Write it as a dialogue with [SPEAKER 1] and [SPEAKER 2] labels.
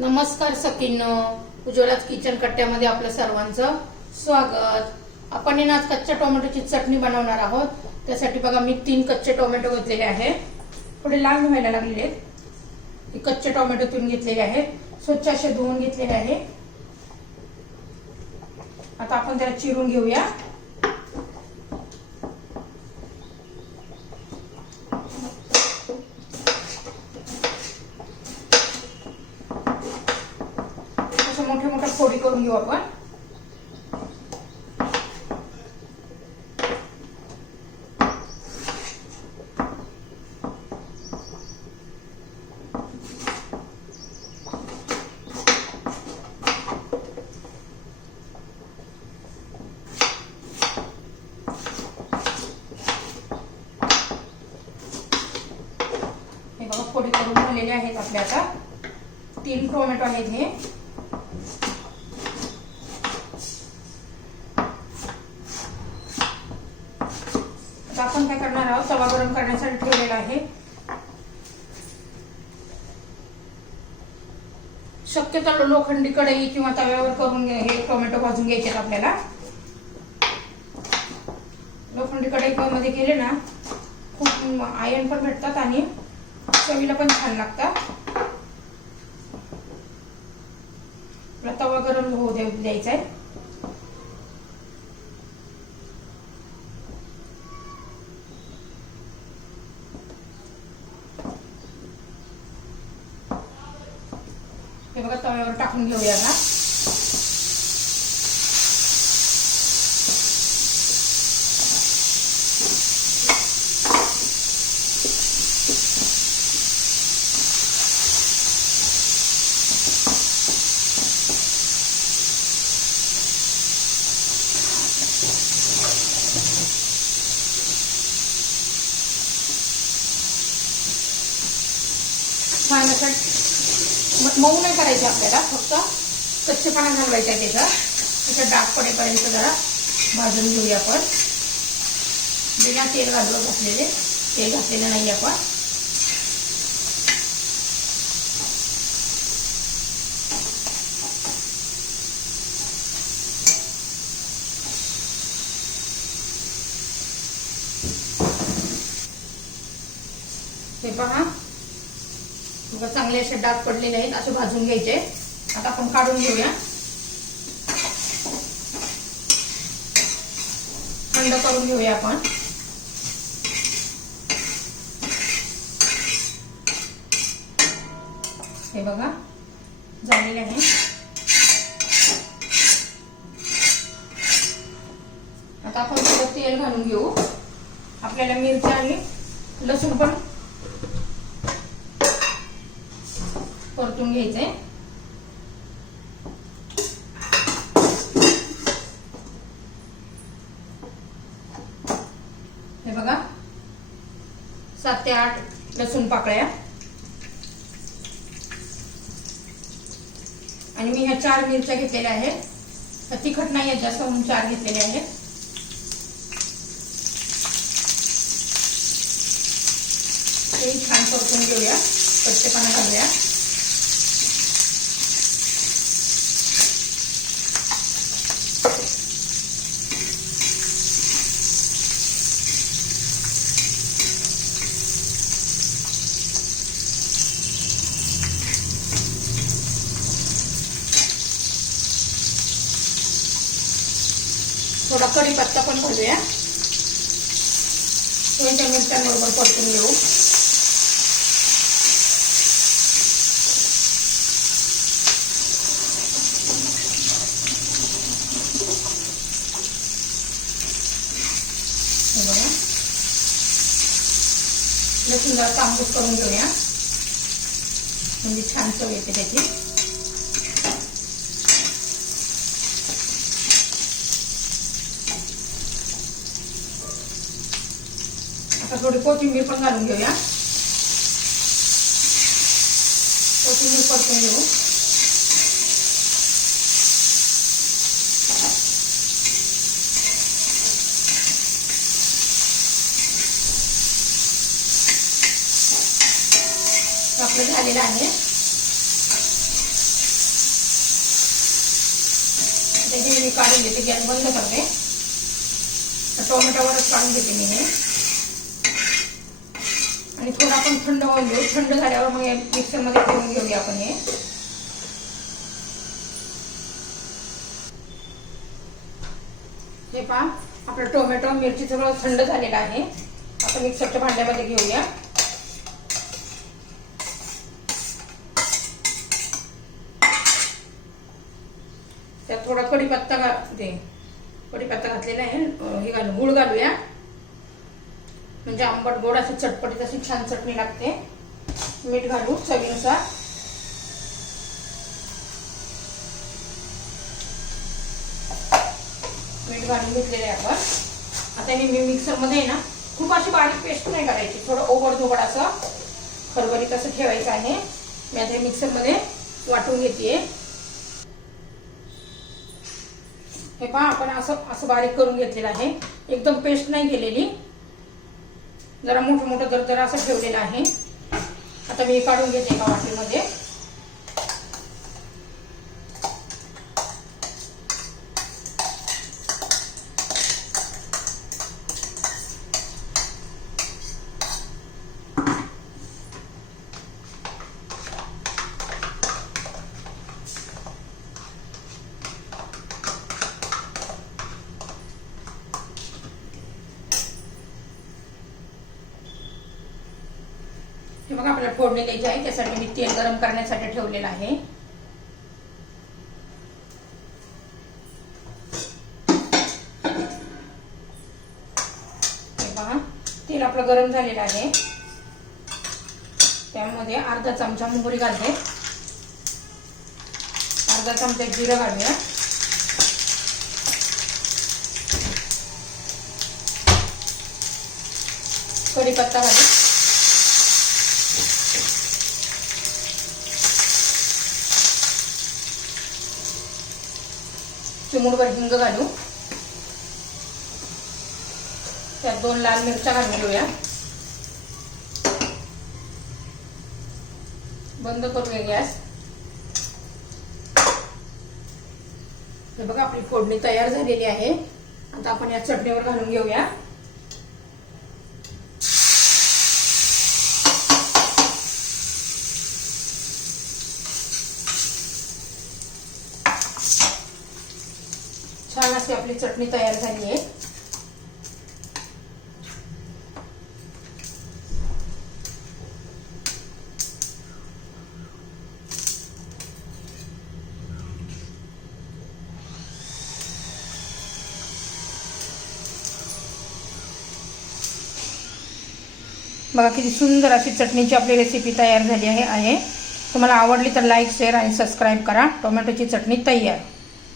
[SPEAKER 1] नमस्कार सखींनो. उज्ज्वलाच किचन कट्ट्यामध्ये आपलं सर्वांचं स्वागत. आपण ना आज कच्च्या टोमॅटोची चटणी बनवणार आहोत. त्यासाठी बघा मी तीन कच्चे टोमॅटो घेतलेले आहे. थोडे लांब व्हायला लागलेले आहेत. कच्चे टोमॅटो तुम्ही घेतलेले आहे. स्वच्छ असे धुवून घेतलेले आहे. आता आपण त्याला चिरून घेऊया. अशा मोठ्या मोठ्या फोडी करून घेऊ आपण. हे बघा फोडी करून झालेले आहेत आपल्या आता. तीन टोमॅटो आहेत हे आता आपण काय करणार आहोत तवा गरम करण्यासाठी ठेवलेला आहे. शक्यतो लोखंडी कढई किंवा तव्यावर करून हे टोमॅटो भाजून घ्यायचे आहेत आपल्याला. लोखंडी कढई मध्ये गेले ना खूप आयन पण भेटतात आणि चवीला पण छान लागतात. तवा गरम होऊ द्यायचा आहे हे बघा तव्यावर टाकून घेऊया ना छान असं म- मऊ नाही करायचे आपल्याला फक्त कच्चेपणा घालवायचा आहे त्याचा त्याचा डाग पडेपर्यंत जरा भाजून घेऊया आपण. बिना तेल घालवत घातलेले तेल घातलेलं नाही आपण. हे पहा. बघा चांगले असे डाग पडलेले आहेत असे भाजून घ्यायचे. आता आपण काढून घेऊया. थंड करून घेऊया आपण. हे बघा झालेले आहे. आता आपण थोडं तेल घालून घेऊ. आपल्याला मिरची आणि लसूण पण परतून घ्यायचंय हे बघा सात ते आठ लसूण पाकळ्या. आणि मी ह्या चार मिरच्या घेतलेल्या आहेत. तर तिखट नाही आहेत जास्त म्हणून चार घेतलेले आहेत. तेही छान परतून घेऊया. स्वच्छपणा घालूया थोडा कढीपत्ता पण घालूया थोड्याशा मिरच्यांबरोबर परतून घेऊ हे बघा लसूण जरा तांबूस करून घेऊया म्हणजे छान चव येते त्याची आता थोडी कोथिंबीर पण घालून घेऊया. कोथिंबीर परतून घेऊ. आपलं झालेलं आहे. हे मी काढून घेते गॅस बंद करते. टोमॅटोवरच काढून घेते मी हे. आणि थोडं आपण थंड होऊन घेऊ थंड झाल्यावर मग मिक्सरमध्ये फिरून घेऊया आपण हे. हे पहा आपलं टोमॅटो मिरची सगळं थंड झालेलं आहे. आपण मिक्सरच्या भांड्यामध्ये घेऊया. त्यात थोडा कढीपत्ता घा दे. कढीपत्ता घातलेला आहे. हे घालू गुळ घालूया. म्हणजे आंबट गोड अशी चटपटीत अशी छान चटणी लागते. मीठ घालू चवीनुसार. मीठ घालून घेतलेले आहे आपण. आता हे मी मिक्सरमध्ये आहे ना खूप अशी बारीक पेस्ट नाही करायची. थोडं ओबड धोबड असं खरबरीत असं ठेवायचं आहे. मी आता हे मिक्सरमध्ये वाटून घेते हे पहा आपण असं असं बारीक करून घेतलेलं आहे. एकदम पेस्ट नाही केलेली. जरा मोठं मोठं दर जरा असं ठेवलेलं आहे. आता मी काढून घेते एका वाटीमध्ये. मग आपल्याला फोडणी द्यायची आहे त्यासाठी मी तेल गरम करण्यासाठी ठेवलेलं आहे. तेल आपलं गरम झालेलं आहे. त्यामध्ये अर्धा चमचा मोहरी घालते. अर्धा चमचा जिरं घालूया. कढीपत्ता घालू चिमूटभर हिंग घालू. त्यात दोन लाल मिरच्या घालून घेऊया. बंद करूया गॅस. हे बघा आपली फोडणी तयार झालेली आहे. आता आपण या चटणीवर घालून घेऊया. छान अशी आपली चटणी तयार झाली आहे. बघा किती सुंदर अशी चटणीची आपली रेसिपी तयार झाली आहे आहे. तुम्हाला आवडली तर लाईक शेअर आणि सबस्क्राईब करा. टोमॅटोची चटणी तयार.